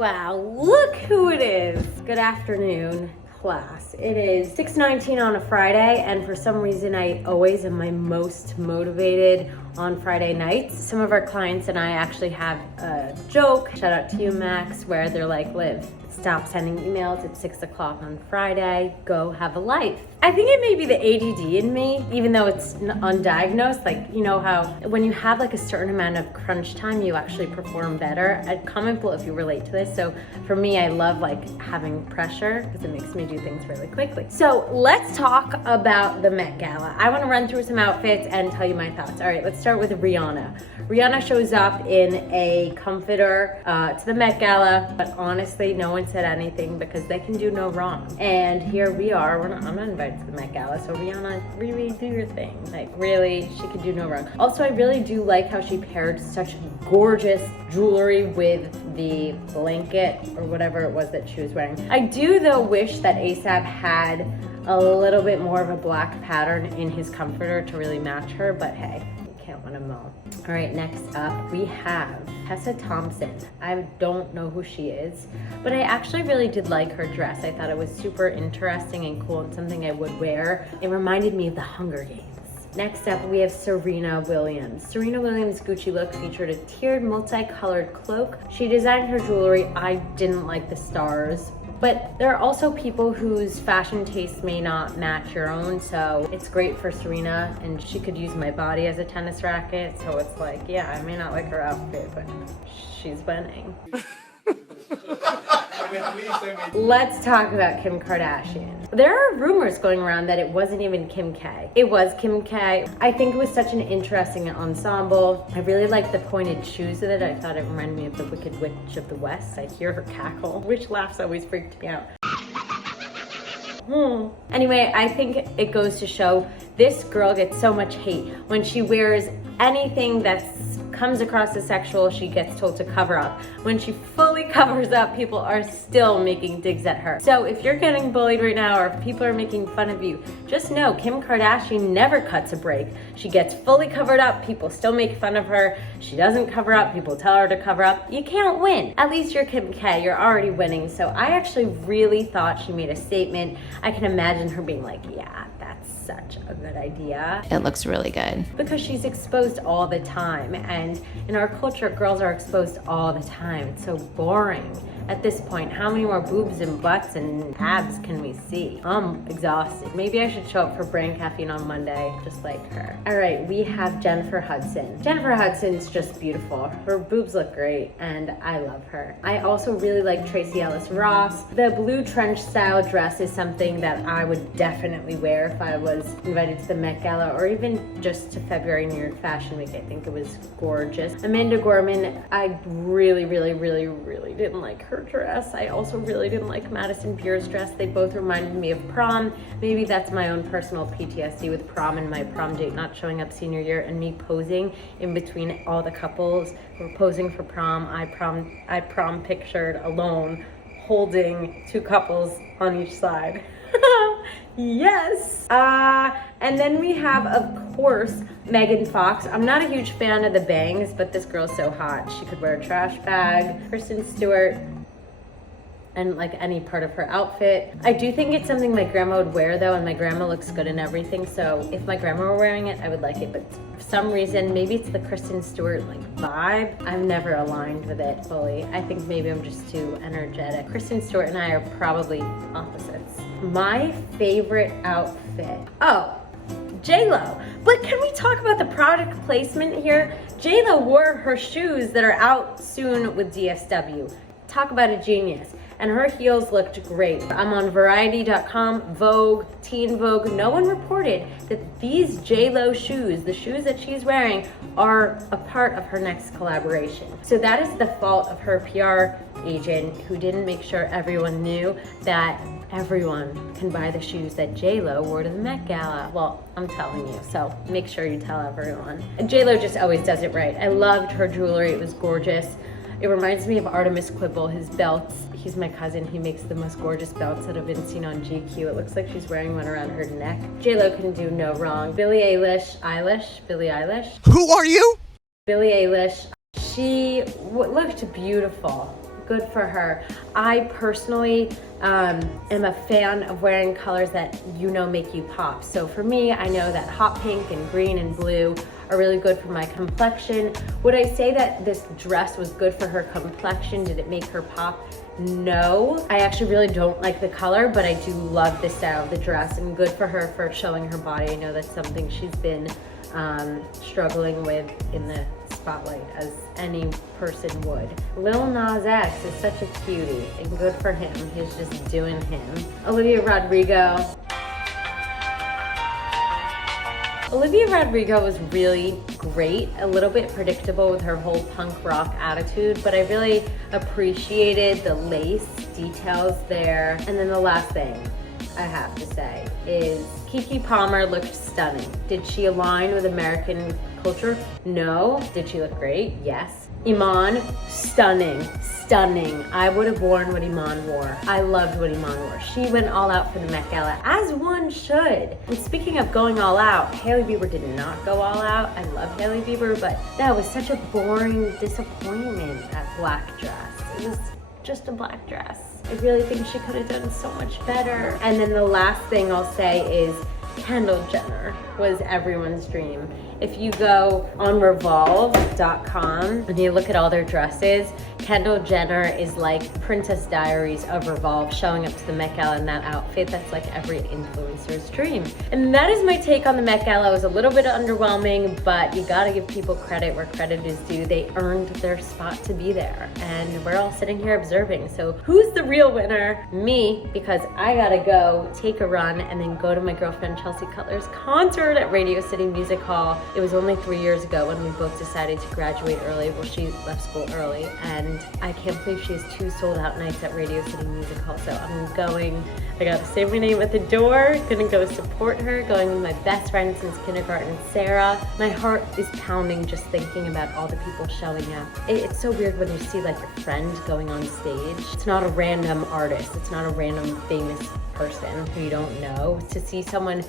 wow, look who it is. Good afternoon, class. It is 6:19 on a Friday, and for some reason I always am my most motivated on Friday nights. Some of our clients and I actually have a joke, shout out to you, Max, where they're like, Liv, stop sending emails at 6 o'clock on Friday, go have a life. I think it may be the ADD in me, even though it's undiagnosed. Like, you know how when you have like a certain amount of crunch time, you actually perform better. I'd comment below if you relate to this. So for me, I love like having pressure because it makes me do things really quickly. So let's talk about the Met Gala. I want to run through some outfits and tell you my thoughts. All right, let's start with Rihanna. Rihanna shows up in a comforter to the Met Gala, but honestly, no one said anything because they can do no wrong. And here we are. I'm not invited to the Met Gala, so Rihanna, really do your thing. Like, really, she could do no wrong. Also, I really do like how she paired such gorgeous jewelry with the blanket or whatever it was that she was wearing. I do, though, wish that ASAP had a little bit more of a black pattern in his comforter to really match her, but hey, can't win them all. All right, next up we have Tessa Thompson. I don't know who she is, but I actually really did like her dress. I thought it was super interesting and cool and something I would wear. It reminded me of the Hunger Games. Next up, we have Serena Williams. Serena Williams' Gucci look featured a tiered multicolored cloak. She designed her jewelry. I didn't like the stars. But there are also people whose fashion tastes may not match your own, so it's great for Serena, and she could use my body as a tennis racket, so it's like, yeah, I may not like her outfit, but she's winning. Let's talk about Kim Kardashian. There are rumors going around that it wasn't even Kim K. It was Kim K. I think it was such an interesting ensemble. I really liked the pointed shoes with it. I thought it reminded me of the Wicked Witch of the West. I hear her cackle, which laughs always freaked me out. Anyway, I think it goes to show this girl gets so much hate. When she wears anything that comes across as sexual, she gets told to cover up. When she fully covers up, people are still making digs at her. So if you're getting bullied right now, or if people are making fun of you, just know Kim Kardashian never cuts a break. She gets fully covered up, people still make fun of her. She doesn't cover up, people tell her to cover up. You can't win. At least you're Kim K, you're already winning. So I actually really thought she made a statement. I can imagine her being like, yeah, that's such a good idea. It looks really good. Because she's exposed all the time, and in our culture, girls are exposed all the time. It's so boring. At this point, how many more boobs and butts and abs can we see? I'm exhausted. Maybe I should show up for Brand Caffeine on Monday, just like her. All right, we have Jennifer Hudson. Jennifer Hudson's just beautiful. Her boobs look great, and I love her. I also really like Tracee Ellis Ross. The blue trench style dress is something that I would definitely wear if I was invited to the Met Gala, or even just to February New York Fashion Week. I think it was gorgeous. Amanda Gorman, I really didn't like her dress. I also really didn't like Madison Beer's dress. They both reminded me of prom. Maybe that's my own personal PTSD with prom and my prom date not showing up senior year, and me posing in between all the couples who were posing for prom. I prom pictured alone, holding two couples on each side. Yes. And then we have, of course, Megan Fox. I'm not a huge fan of the bangs, but this girl's so hot. She could wear a trash bag. Kristen Stewart, and like any part of her outfit. I do think it's something my grandma would wear though, and my grandma looks good in everything, so if my grandma were wearing it, I would like it, but for some reason, maybe it's the Kristen Stewart like vibe, I've never aligned with it fully. I think maybe I'm just too energetic. Kristen Stewart and I are probably opposites. My favorite outfit, J-Lo. But can we talk about the product placement here? J-Lo wore her shoes that are out soon with DSW. Talk about a genius. And her heels looked great. I'm on Variety.com, Vogue, Teen Vogue. No one reported that these J-Lo shoes, the shoes that she's wearing, are a part of her next collaboration. So that is the fault of her PR agent, who didn't make sure everyone knew that everyone can buy the shoes that J-Lo wore to the Met Gala. Well, I'm telling you, so make sure you tell everyone. And J-Lo just always does it right. I loved her jewelry, it was gorgeous. It reminds me of Artemis Quibble, his belts. He's my cousin, he makes the most gorgeous belts that have been seen on GQ. It looks like she's wearing one around her neck. J-Lo can do no wrong. Billie Eilish. Who are you? Billie Eilish. She looked beautiful. good for her. I personally am a fan of wearing colors that make you pop. So for me, I know that hot pink and green and blue are really good for my complexion. Would I say that this dress was good for her complexion? Did it make her pop? No. I actually really don't like the color, but I do love the style of the dress, and good for her for showing her body. I know that's something she's been struggling with in the spotlight, as any person would. Lil Nas X is such a cutie, and good for him. He's just doing him. Olivia Rodrigo. Olivia Rodrigo was really great, a little bit predictable with her whole punk rock attitude, but I really appreciated the lace details there. And then the last thing I have to say is Keke Palmer looked stunning. Did she align with American culture? No. Did she look great? Yes. Iman, stunning, stunning. I would have worn what Iman wore. I loved what Iman wore. She went all out for the Met Gala, as one should. And speaking of going all out, Hailey Bieber did not go all out. I love Hailey Bieber, but that was such a boring disappointment, that black dress. It was just a black dress. I really think she could have done so much better. And then the last thing I'll say is Kendall Jenner was everyone's dream. If you go on Revolve.com and you look at all their dresses, Kendall Jenner is like Princess Diaries of Revolve, showing up to the Met Gala in that outfit. That's like every influencer's dream. And that is my take on the Met Gala. It was a little bit underwhelming, but you gotta give people credit where credit is due. They earned their spot to be there, and we're all sitting here observing. So who's the real winner? Me, because I gotta go take a run and then go to my girlfriend Chelsea Cutler's concert at Radio City Music Hall. It was only 3 years ago when we both decided to graduate early. Well, she left school early, and I can't believe she has 2 sold out nights at Radio City Music Hall. So I'm going. I gotta say my name at the door, gonna go support her, going with my best friend since kindergarten, Sarah. My heart is pounding just thinking about all the people showing up. It's so weird when you see like your friend going on stage. It's not a random artist, it's not a random famous person who you don't know. To see someone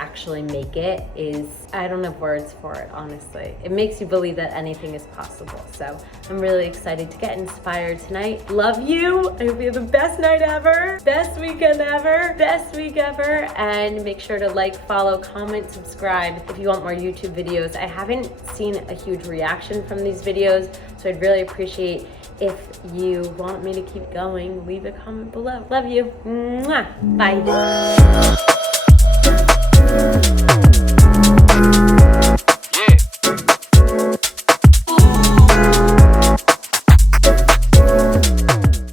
actually make it is, I don't have words for it, honestly. It makes you believe that anything is possible. So I'm really excited to get inspired tonight. Love you. I hope you have the best night ever, best weekend ever, best week ever. And make sure to like, follow, comment, subscribe if you want more YouTube videos. I haven't seen a huge reaction from these videos, so I'd really appreciate if you want me to keep going, leave a comment below. Love you. Mwah. Bye.